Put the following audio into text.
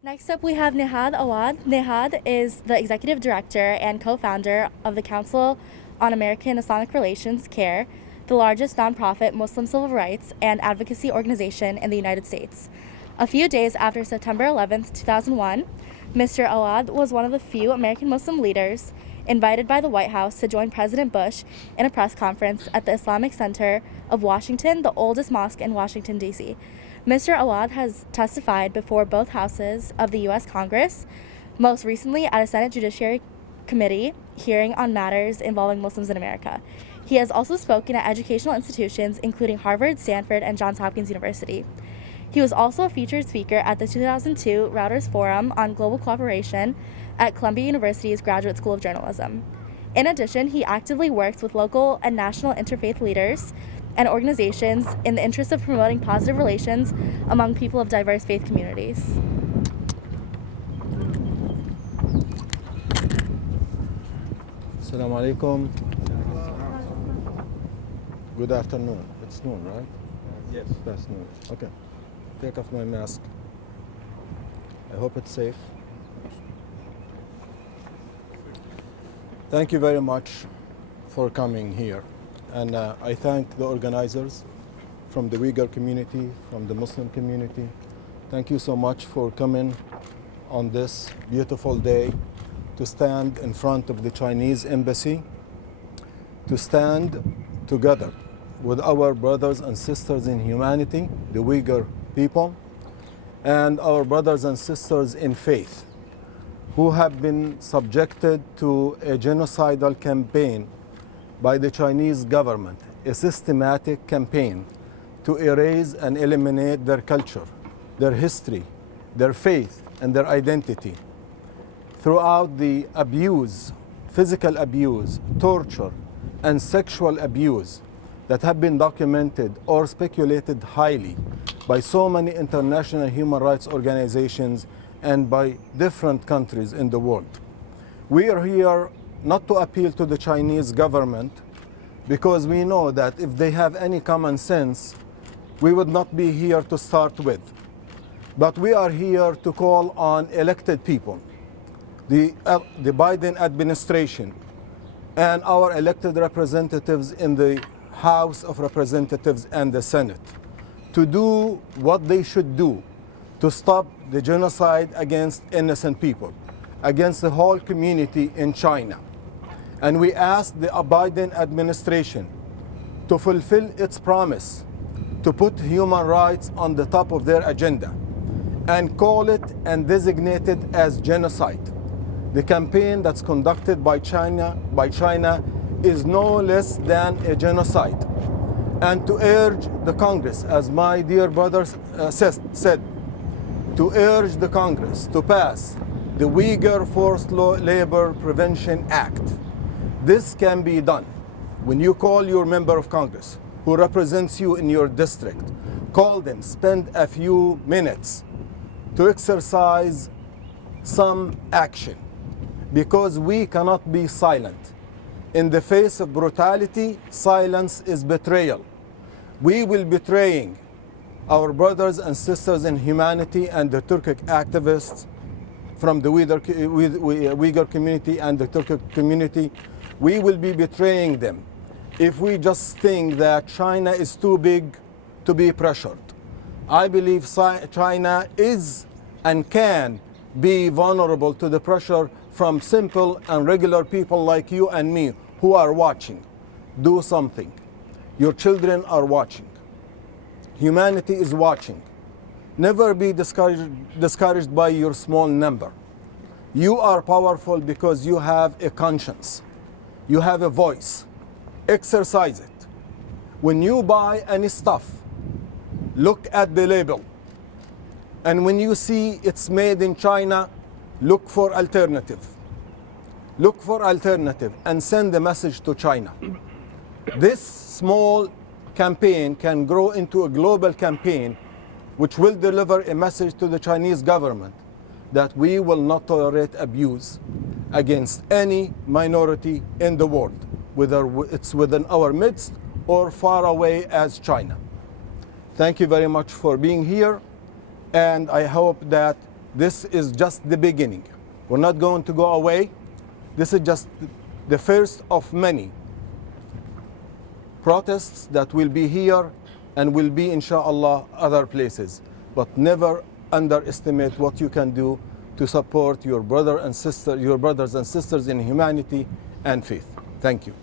Next up, we have Nihad Awad. Nihad is the executive director and co-founder of the Council on American Islamic Relations, CAIR, the largest nonprofit Muslim civil rights and advocacy organization in the United States. A few days after September 11th, 2001, Mr. Awad was one of the few American Muslim leaders invited by the White House to join President Bush in a press conference at the Islamic Center of Washington, the oldest mosque in Washington, D.C. Mr. Awad has testified before both houses of the U.S. Congress, most recently at a Senate Judiciary Committee hearing on matters involving Muslims in America. He has also spoken at educational institutions including Harvard, Stanford, and Johns Hopkins University. He was also a featured speaker at the 2002 Routers Forum on Global Cooperation at Columbia University's Graduate School of Journalism. In addition, he actively works with local and national interfaith leaders and organizations in the interest of promoting positive relations among people of diverse faith communities. Assalamu alaikum. Good afternoon. It's noon, right? Yes. That's noon. Okay. Take off my mask. I hope it's safe. Thank you very much for coming here. And I thank the organizers from the Uyghur community, from the Muslim community. Thank you so much for coming on this beautiful day to stand in front of the Chinese embassy, to stand together with our brothers and sisters in humanity, the Uyghur people, and our brothers and sisters in faith who have been subjected to a genocidal campaign by the Chinese government, a systematic campaign to erase and eliminate their culture, their history, their faith, and their identity. Throughout the abuse, physical abuse, torture, and sexual abuse that have been documented or speculated highly by so many international human rights organizations and by different countries in the world. We are here not to appeal to the Chinese government, because we know that if they have any common sense, we would not be here to start with. But we are here to call on elected people, the Biden administration, and our elected representatives in the House of Representatives and the Senate, to do what they should do to stop the genocide against innocent people, against the whole community in China. And we ask the Biden administration to fulfill its promise to put human rights on the top of their agenda and call it and designate it as genocide. The campaign that's conducted by China is no less than a genocide. And to urge the Congress, as my dear brother said, to urge the Congress to pass the Uyghur Forced Labor Prevention Act. This can be done when you call your member of Congress who represents you in your district. Call them, spend a few minutes to exercise some action, because we cannot be silent. In the face of brutality, silence is betrayal. We will be betraying our brothers and sisters in humanity and the Turkic activists from the Uyghur community and the Turkic community. We will be betraying them if we just think that China is too big to be pressured. I believe China is and can be vulnerable to the pressure from simple and regular people like you and me who are watching. Do something. Your children are watching. Humanity is watching. Never be discouraged by your small number. You are powerful because you have a conscience. You have a voice. Exercise it. When you buy any stuff, look at the label. And when you see it's made in China, look for alternative. Look for alternative and send a message to China. This small campaign can grow into a global campaign which will deliver a message to the Chinese government that we will not tolerate abuse against any minority in the world, whether it's within our midst or far away as China. Thank you very much for being here, and I hope that This is just the beginning. We're not going to go away. This is just the first of many protests that will be here and will be, inshallah, other places. But never underestimate what you can do to support your brothers and sisters in humanity and faith. Thank you.